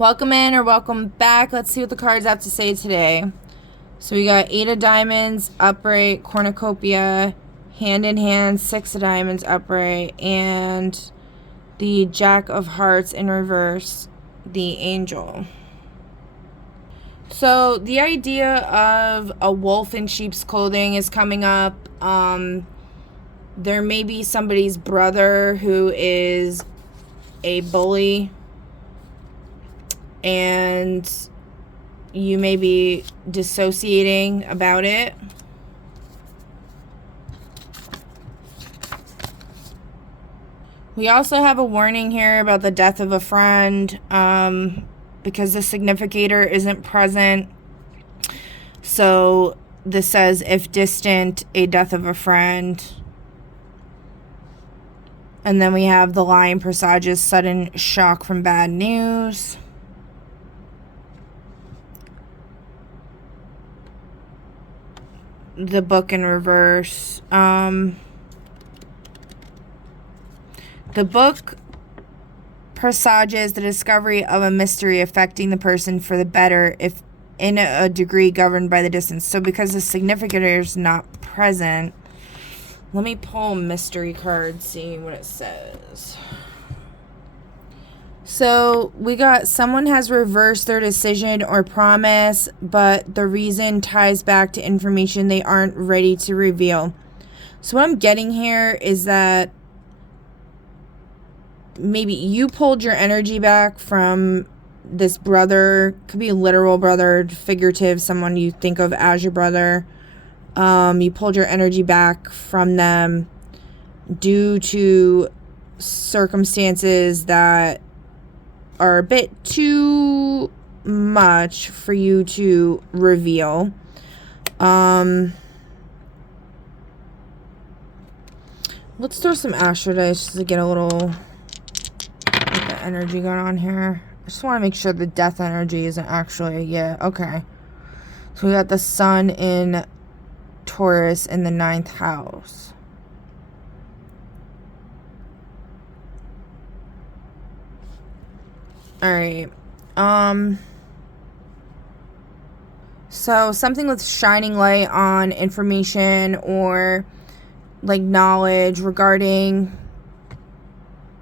Welcome in or welcome back. Let's see what the cards have to say today. So we got 8 of Diamonds, upright, cornucopia, hand in hand, 6 of Diamonds, upright, and the Jack of Hearts in reverse, the Angel. So the idea of a wolf in sheep's clothing is coming up. There may be somebody's brother who is a bully, and you may be dissociating about it. We also have a warning here about the death of a friend, because the significator isn't present. So this says, if distant, a death of a friend. And then we have the Lion presages sudden shock from bad news. The Book in reverse. The Book presages the discovery of a mystery affecting the person for the better, if in a degree governed by the distance. So because the significator is not present, let me pull a mystery card, see what it says. So we got someone has reversed their decision or promise, but the reason ties back to information they aren't ready to reveal. So what I'm getting here is that maybe you pulled your energy back from this brother. Could be a literal brother, figurative, someone you think of as your brother. You pulled your energy back from them due to circumstances that are a bit too much for you to reveal. Let's throw some Astro Dice just to get a little energy going on here. I just want to make sure the death energy isn't actually, yeah, okay. So we got the Sun in Taurus in the 9th house. All right. So something with shining light on information or like knowledge regarding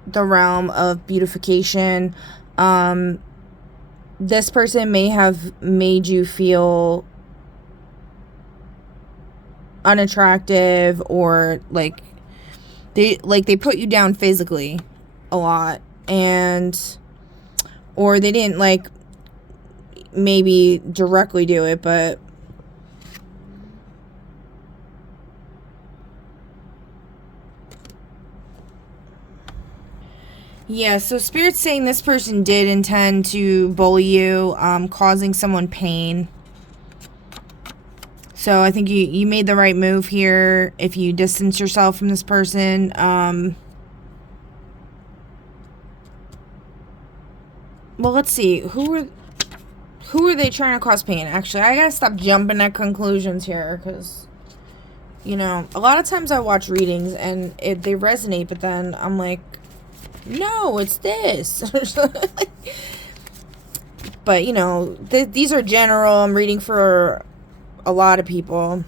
the realm of beautification. This person may have made you feel unattractive, or like they put you down physically a lot, and or they didn't like maybe directly do it, but yeah, so Spirit's saying this person did intend to bully you, causing someone pain. So I think you made the right move here if you distance yourself from this person. Well, let's see. Who are they trying to cause pain? Actually, I gotta stop jumping at conclusions here, because, you know, a lot of times I watch readings and they resonate, but then I'm like, no, it's this. But, you know, these are general. I'm reading for a lot of people.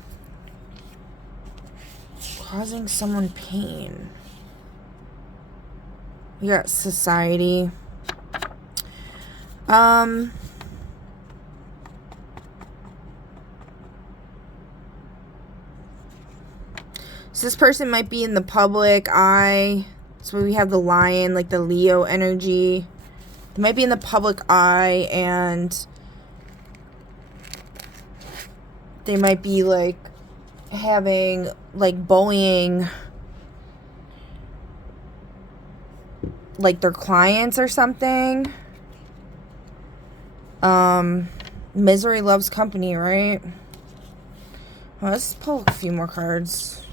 Causing someone pain. We got society. So this person might be in the public eye. So we have the Lion, like the Leo energy. They might be in the public eye, and they might be like having like bullying like their clients or something. Misery loves company, right? Well, let's pull a few more cards.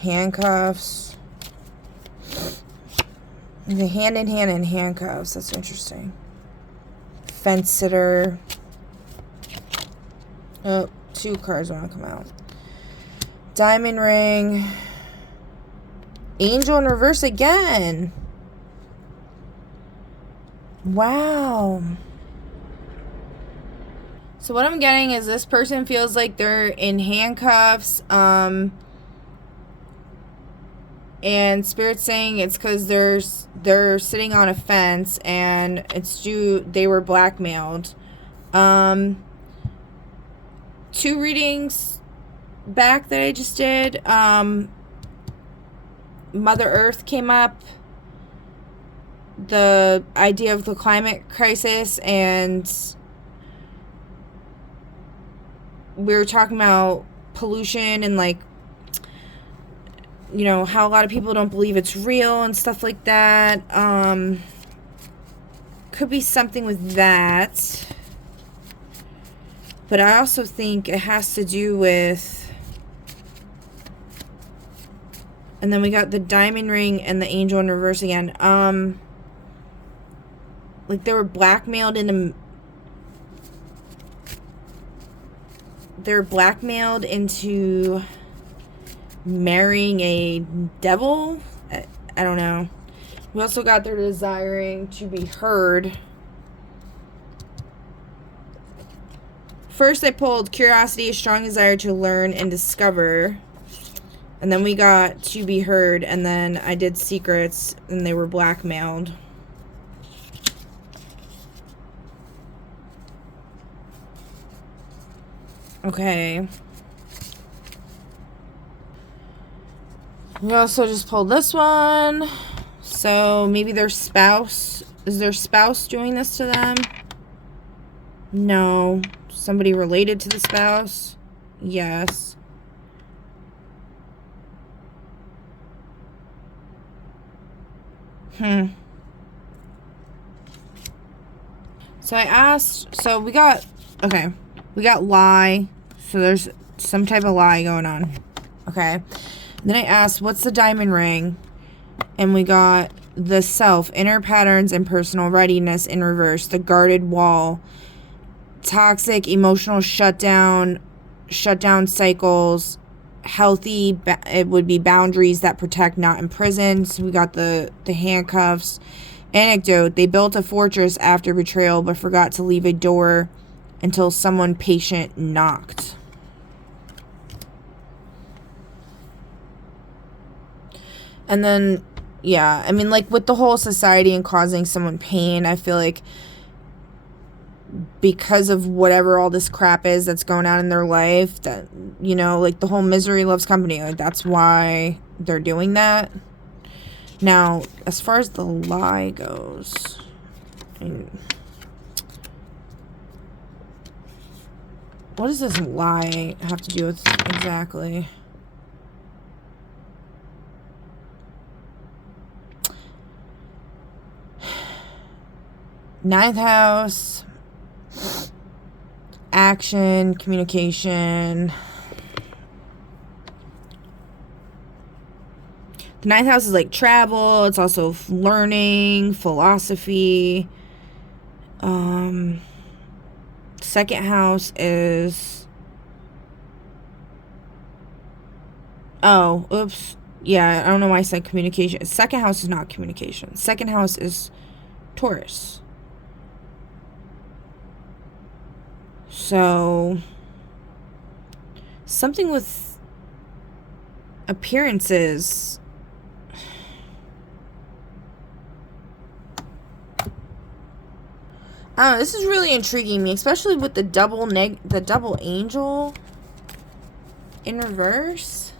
Handcuffs. The hand in hand in handcuffs. That's interesting. Fence sitter. Oh, 2 cards want to come out. Diamond ring. Angel in reverse again. Wow. So what I'm getting is this person feels like they're in handcuffs, and Spirit's saying it's because they're sitting on a fence and they were blackmailed. 2 readings back that I just did, Mother Earth came up, the idea of the climate crisis, and we were talking about pollution and, like, you know, how a lot of people don't believe it's real and stuff like that. Could be something with that. But I also think it has to do with... And then we got the diamond ring and the angel in reverse again. Like, they were blackmailed into... They're blackmailed into marrying a devil. I don't know. We also got their desiring to be heard. First I pulled curiosity, a strong desire to learn and discover. And then we got to be heard. And then I did secrets and they were blackmailed. Okay. We also just pulled this one. So maybe their spouse. Is their spouse doing this to them? No. Somebody related to the spouse? Yes. So I asked. So we got. Okay. We got lie. So there's some type of lie going on. Okay. Then I asked, what's the diamond ring? And we got the self, inner patterns and personal readiness in reverse, the guarded wall, toxic emotional shutdown cycles, healthy, it would be boundaries that protect, not imprison. So we got the handcuffs. Anecdote, they built a fortress after betrayal but forgot to leave a door until someone patient knocked. And then, yeah, I mean, like, with the whole society and causing someone pain, I feel like because of whatever all this crap is that's going on in their life, that, you know, like, the whole misery loves company, like, that's why they're doing that. Now, as far as the lie goes, what does this lie have to do with exactly? Ninth house, action, communication. The ninth house is like travel. It's also learning, philosophy. Second house is... Oh, oops. Yeah, I don't know why I said communication. Second house is not communication. Second house is Taurus. So, something with appearances. I don't know, this is really intriguing me, especially with the double angel in reverse.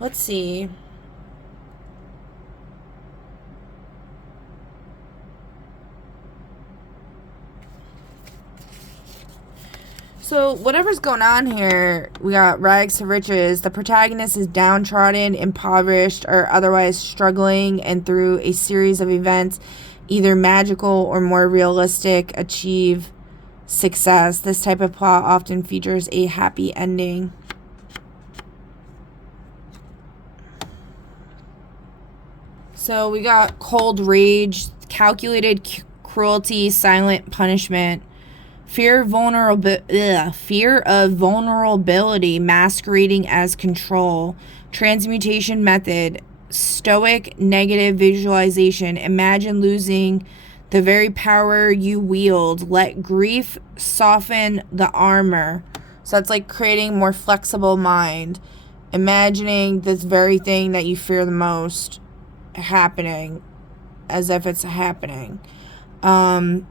Let's see. So, whatever's going on here, we got rags to riches. The protagonist is downtrodden, impoverished, or otherwise struggling, and through a series of events, either magical or more realistic, achieve success. This type of plot often features a happy ending. So, we got cold rage, calculated cruelty, silent punishment. Fear of vulnerability masquerading as control. Transmutation method. stoic negative visualization. Imagine losing the very power you wield. Let grief soften the armor. So that's like creating more flexible mind. Imagining this very thing that you fear the most happening as if it's happening. That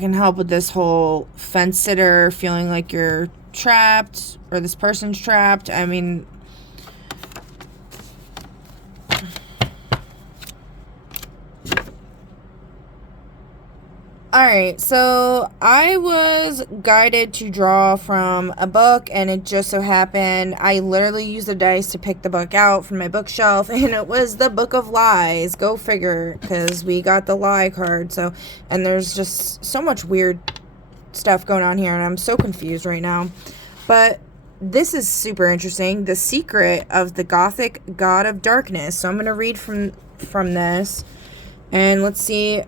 can help with this whole fence sitter feeling like you're trapped or this person's trapped. I mean, alright, so I was guided to draw from a book, and it just so happened I literally used the dice to pick the book out from my bookshelf, and it was the Book of Lies. Go figure, because we got the lie card. So, and there's just so much weird stuff going on here, and I'm so confused right now. But this is super interesting. The Secret of the Gothic God of Darkness. So I'm going to read from this, and let's see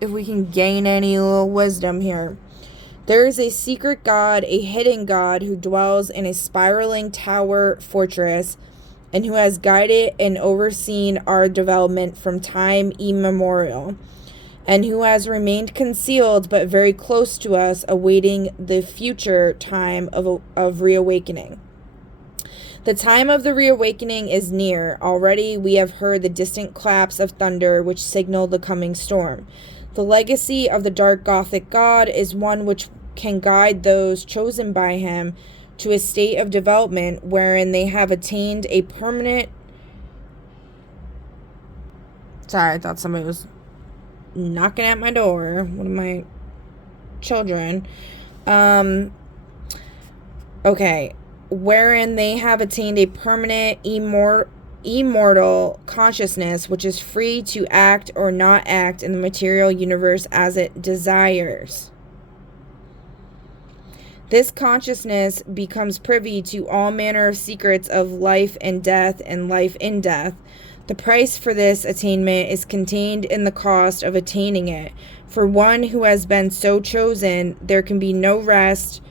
if we can gain any little wisdom here. There is a secret god, a hidden god, who dwells in a spiraling tower fortress, and who has guided and overseen our development from time immemorial, and who has remained concealed but very close to us, awaiting the future time of reawakening. The time of the reawakening is near. Already we have heard the distant claps of thunder which signal the coming storm. The legacy of the dark Gothic god is one which can guide those chosen by him to a state of development wherein they have attained a permanent... Sorry, I thought somebody was knocking at my door. One of my children. Okay. Wherein they have attained a permanent immortal consciousness which is free to act or not act in the material universe as it desires. This consciousness becomes privy to all manner of secrets of life and death and life in death. The price for this attainment is contained in the cost of attaining it. For one who has been so chosen, there can be no rest,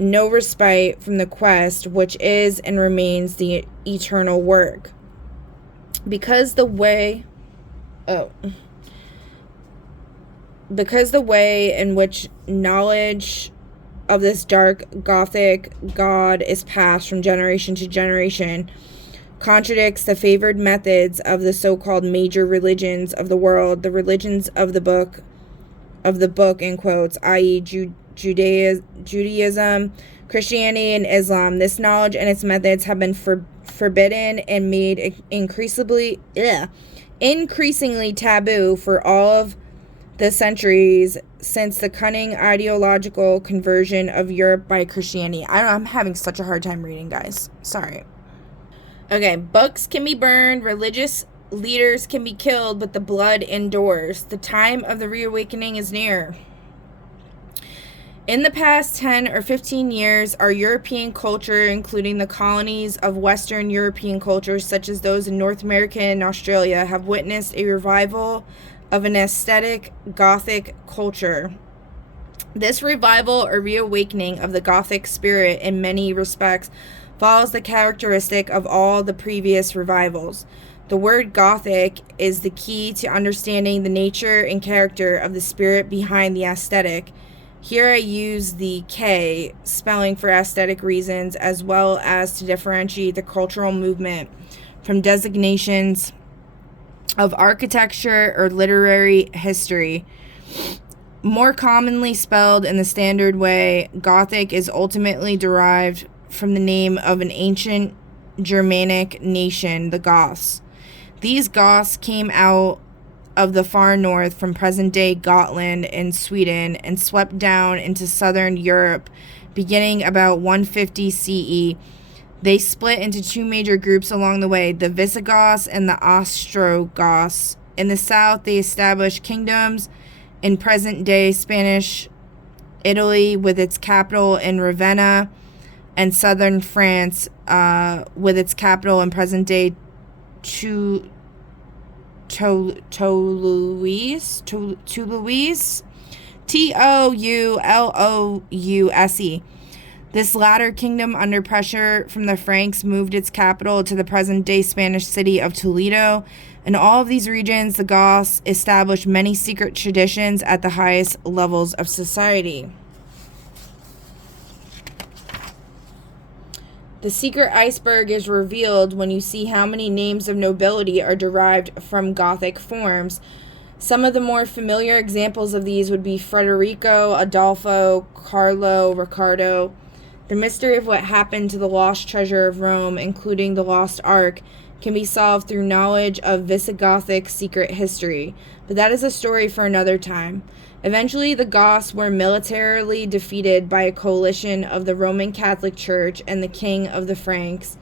no respite from the quest, which is and remains the eternal work. Because the way in which knowledge of this dark Gothic god is passed from generation to generation contradicts the favored methods of the so-called major religions of the world, the religions of the book, in quotes, i.e. Judaism, Christianity, and Islam. This knowledge and its methods have been forbidden and made increasingly taboo for all of the centuries since the cunning ideological conversion of Europe by Christianity. I'm having such a hard time reading, guys. Sorry. Okay, books can be burned, religious leaders can be killed, but the blood endures. The time of the reawakening is near. In the past 10 or 15 years, our European culture, including the colonies of Western European cultures such as those in North America and Australia, have witnessed a revival of an aesthetic Gothic culture. This revival or reawakening of the Gothic spirit in many respects follows the characteristic of all the previous revivals. The word Gothic is the key to understanding the nature and character of the spirit behind the aesthetic. Here I use the K spelling for aesthetic reasons, as well as to differentiate the cultural movement from designations of architecture or literary history. More commonly spelled in the standard way, Gothic is ultimately derived from the name of an ancient Germanic nation, the Goths. These Goths came out of the far north from present-day Gotland in Sweden and swept down into southern Europe beginning about 150 CE. They split into two major groups along the way, the Visigoths and the Ostrogoths. In the south, they established kingdoms in present-day Spanish Italy with its capital in Ravenna, and southern France with its capital in present-day Toulouse, Toulouse. This latter kingdom, under pressure from the Franks, moved its capital to the present-day Spanish city of Toledo. In all of these regions, the Goths established many secret traditions at the highest levels of society. The secret iceberg is revealed when you see how many names of nobility are derived from Gothic forms. Some of the more familiar examples of these would be Federico, Adolfo, Carlo, Riccardo. The mystery of what happened to the lost treasure of Rome, including the lost Ark, can be solved through knowledge of Visigothic secret history, but that is a story for another time. Eventually, the Goths were militarily defeated by a coalition of the Roman Catholic Church and the King of the Franks,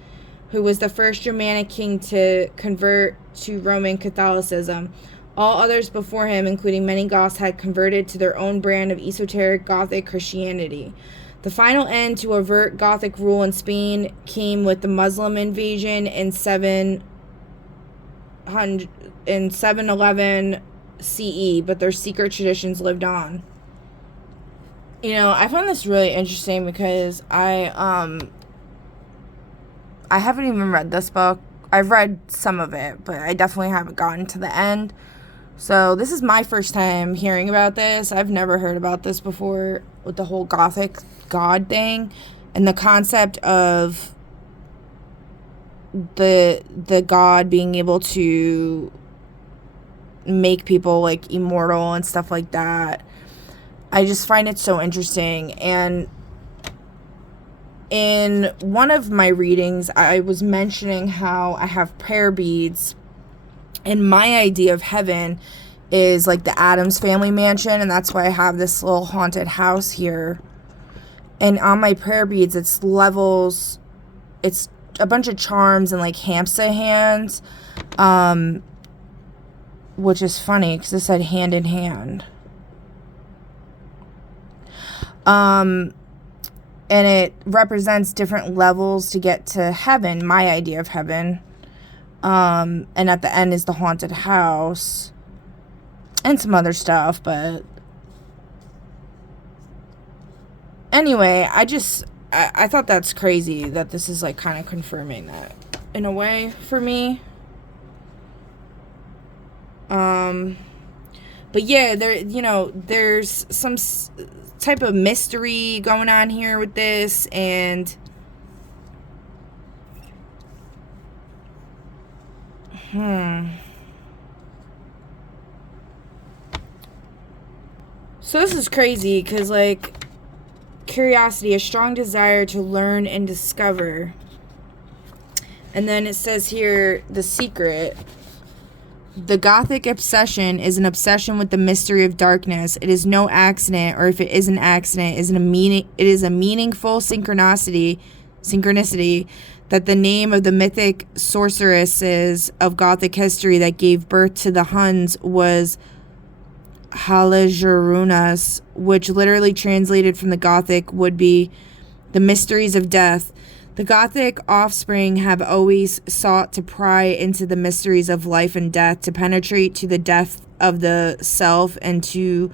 who was the first Germanic king to convert to Roman Catholicism. All others before him, including many Goths, had converted to their own brand of esoteric Gothic Christianity. The final end to overt Gothic rule in Spain came with the Muslim invasion in 711 CE, but their secret traditions lived on. You know, I found this really interesting because I haven't even read this book. I've read some of it, but I definitely haven't gotten to the end. So this is my first time hearing about this. I've never heard about this before with the whole Gothic god thing and the concept of the god being able to make people like immortal and stuff like that. I just find it so interesting. And in one of my readings, I was mentioning how I have prayer beads, and my idea of heaven is like the Addams Family mansion, and that's why I have this little haunted house here. And on my prayer beads, it's levels, it's a bunch of charms and like hamster hands, which is funny because it said hand in hand. And it represents different levels to get to heaven, my idea of heaven. And at the end is the haunted house and some other stuff, but anyway, I thought that's crazy that this is like kind of confirming that in a way for me. But yeah, there's some type of mystery going on here with this, and so this is crazy because like curiosity, a strong desire to learn and discover. And then it says here, the secret. The Gothic obsession is an obsession with the mystery of darkness. It is no accident, or if it is an accident, it is a meaningful synchronicity that the name of the mythic sorceresses of Gothic history that gave birth to the Huns was Haligerunas, which literally translated from the Gothic would be the mysteries of death. The Gothic offspring have always sought to pry into the mysteries of life and death, to penetrate to the depth of the self and to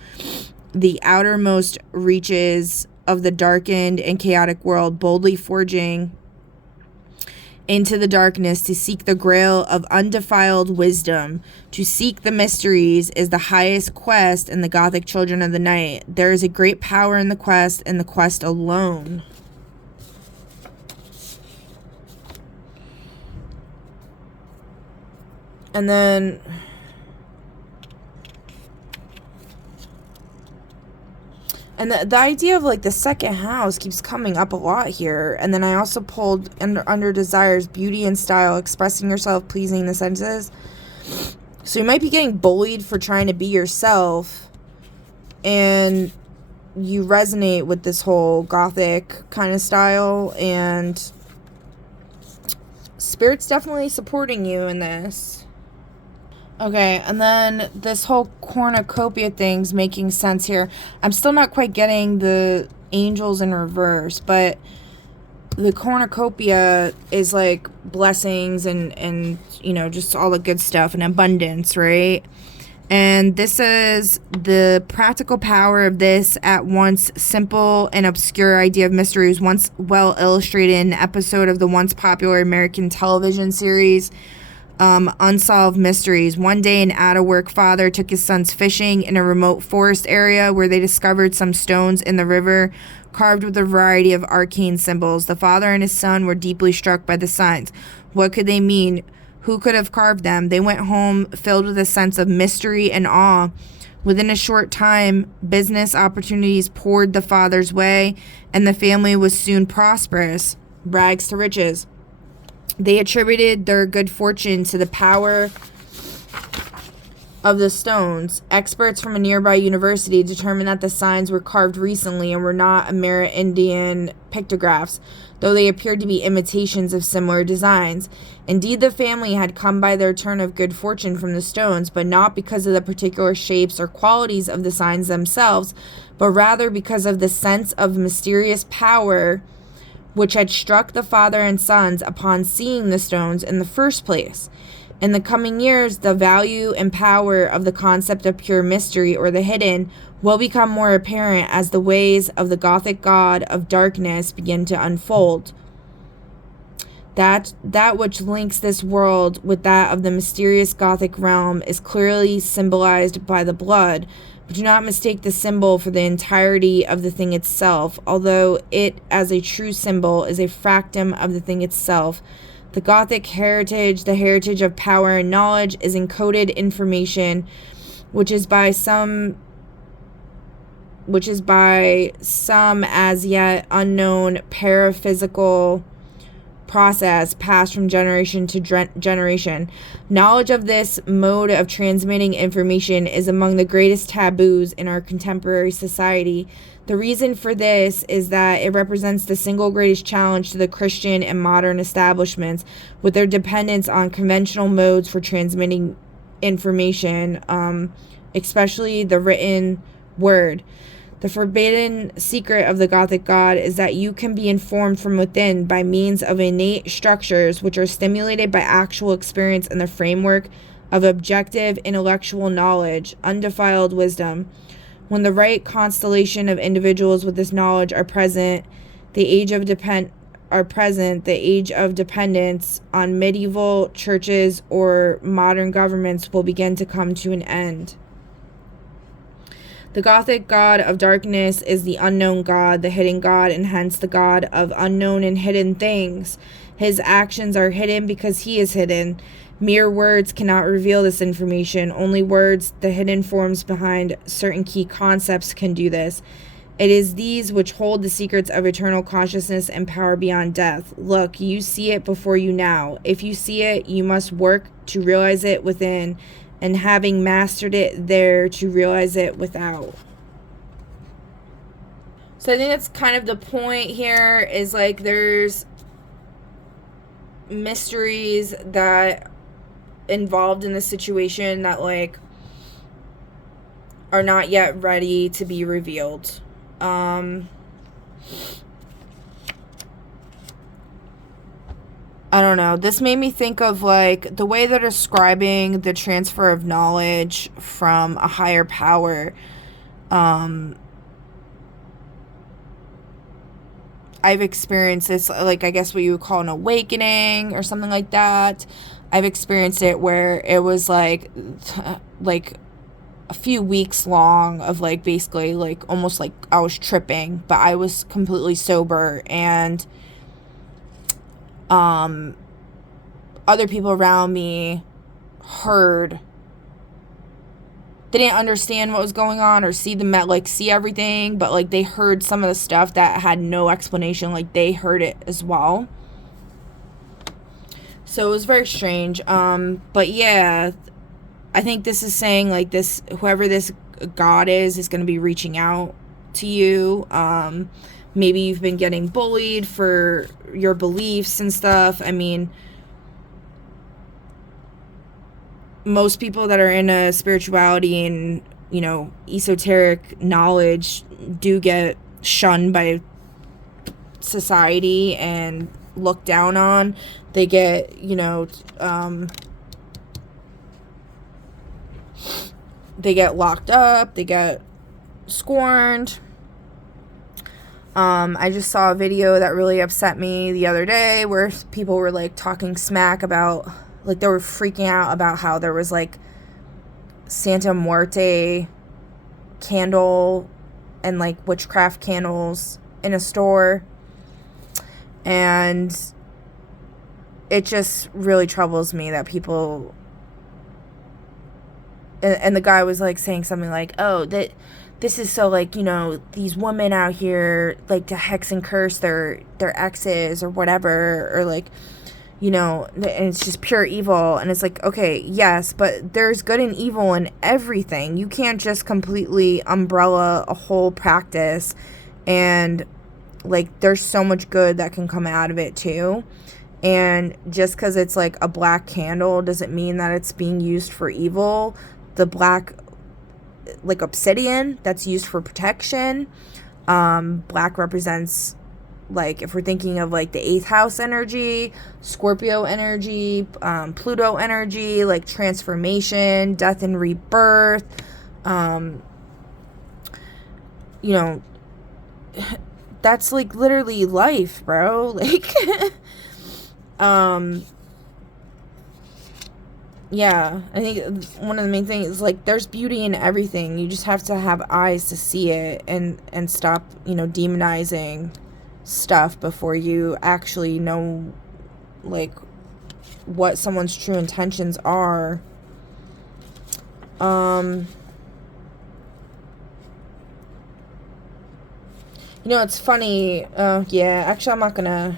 the outermost reaches of the darkened and chaotic world, boldly forging into the darkness to seek the grail of undefiled wisdom. To seek the mysteries is the highest quest in the Gothic children of the night. There is a great power in the quest, and the quest alone. And then the idea of like the second house keeps coming up a lot here. And then I also pulled under desires, beauty and style, expressing yourself, pleasing the senses. So you might be getting bullied for trying to be yourself, and you resonate with this whole Gothic kind of style, and Spirit's definitely supporting you in this. Okay, and then this whole cornucopia thing's making sense here. I'm still not quite getting the angels in reverse, but the cornucopia is like blessings and you know, just all the good stuff and abundance, right? And this is the practical power of this at once simple and obscure idea of mystery was once well illustrated in an episode of the once popular American television series, Unsolved Mysteries. One day, an out-of-work father took his sons fishing in a remote forest area where they discovered some stones in the river carved with a variety of arcane symbols. The father and his son were deeply struck by the signs. What could they mean? Who could have carved them? They went home filled with a sense of mystery and awe. Within a short time, business opportunities poured the father's way, and the family was soon prosperous, rags to riches. They attributed their good fortune to the power of the stones. Experts from a nearby university determined that the signs were carved recently and were not Amerindian pictographs, though they appeared to be imitations of similar designs. Indeed, the family had come by their turn of good fortune from the stones, but not because of the particular shapes or qualities of the signs themselves, but rather because of the sense of mysterious power which had struck the father and sons upon seeing the stones in the first place. In the coming years, the value and power of the concept of pure mystery or the hidden will become more apparent as the ways of the Gothic god of darkness begin to unfold. That which links this world with that of the mysterious Gothic realm is clearly symbolized by the blood, but do not mistake the symbol for the entirety of the thing itself, although it, as a true symbol, is a fractum of the thing itself. The Gothic heritage, the heritage of power and knowledge, is encoded information which is by some as yet unknown paraphysical process passed from generation to generation. Knowledge of this mode of transmitting information is among the greatest taboos in our contemporary society. The reason for this is that it represents the single greatest challenge to the Christian and modern establishments with their dependence on conventional modes for transmitting information, especially the written word. The forbidden secret of the Gothic god is that you can be informed from within by means of innate structures which are stimulated by actual experience in the framework of objective intellectual knowledge, undefiled wisdom. When the right constellation of individuals with this knowledge are present, the age of dependence on medieval churches or modern governments will begin to come to an end. The Gothic god of darkness is the unknown god, the hidden god, and hence the god of unknown and hidden things. His actions are hidden because he is hidden. Mere words cannot reveal this information. Only words, the hidden forms behind certain key concepts, can do this. It is these which hold the secrets of eternal consciousness and power beyond death. Look, you see it before you now. If you see it, you must work to realize it within, and having mastered it there, to realize it without. So I think that's kind of the point here, is like there's mysteries that involved in the situation that like are not yet ready to be revealed. I don't know. This made me think of like the way they're describing the transfer of knowledge from a higher power. I've experienced this, like, I guess what you would call an awakening or something like that. I've experienced it where it was like a few weeks long of like basically like almost like I was tripping, but I was completely sober, and other people around me heard. They didn't understand what was going on or see everything, but like they heard some of the stuff that had no explanation, like they heard it as well. So it was very strange. But yeah, I think this is saying like this, whoever this God is going to be reaching out to you. Maybe you've been getting bullied for your beliefs and stuff. I mean, most people that are into spirituality and, you know, esoteric knowledge do get shunned by society and looked down on. They get, you know, they get locked up, they get scorned. I just saw a video that really upset me the other day where people were like talking smack about, like, they were freaking out about how there was like Santa Muerte candle and like witchcraft candles in a store, and it just really troubles me that people, and the guy was like saying something like, oh, that this is so, like, you know, these women out here like to hex and curse their exes or whatever, or like, you know, and it's just pure evil. And it's like, okay, yes, but there's good and evil in everything. You can't just completely umbrella a whole practice, and like there's so much good that can come out of it too. And just because it's like a black candle doesn't mean that it's being used for evil. The black, like obsidian, that's used for protection. Black represents, like, if we're thinking of like the 8th house energy, Scorpio energy, Pluto energy, like transformation, death and rebirth, you know, that's like literally life, bro. Like, yeah, I think one of the main things is like there's beauty in everything. You just have to have eyes to see it, and stop, you know, demonizing stuff before you actually know like what someone's true intentions are. You know, it's funny. Yeah, actually, I'm not gonna.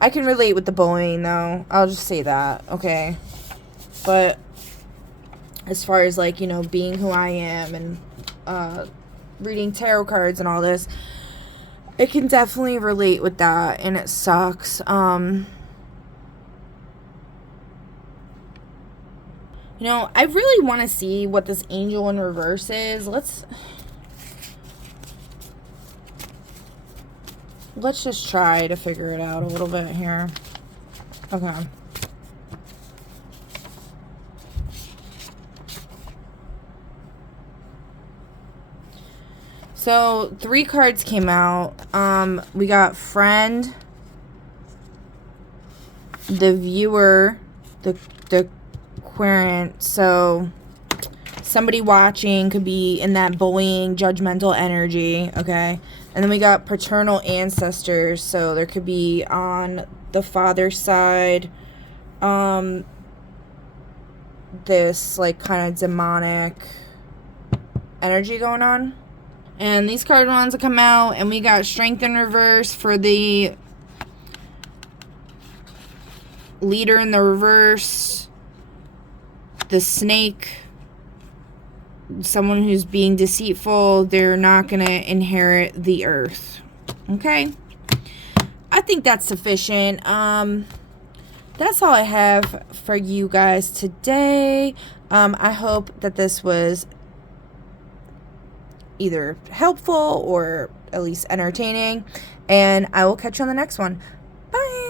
I can relate with the bullying, though. I'll just say that, okay? But as far as, like, you know, being who I am and reading tarot cards and all this, it can definitely relate with that, and it sucks. You know, I really want to see what this angel in reverse is. Let's just try to figure it out a little bit here. Okay. So 3 cards came out. We got friend, the viewer, the querent. So somebody watching could be in that bullying, judgmental energy. Okay. And then we got paternal ancestors, so there could be on the father's side, this like kind of demonic energy going on. And these card ones will come out, and we got strength in reverse for the leader in the reverse, the snake, someone who's being deceitful. They're not going to inherit the earth. Okay? I think that's sufficient. That's all I have for you guys today. I hope that this was either helpful or at least entertaining. And I will catch you on the next one. Bye!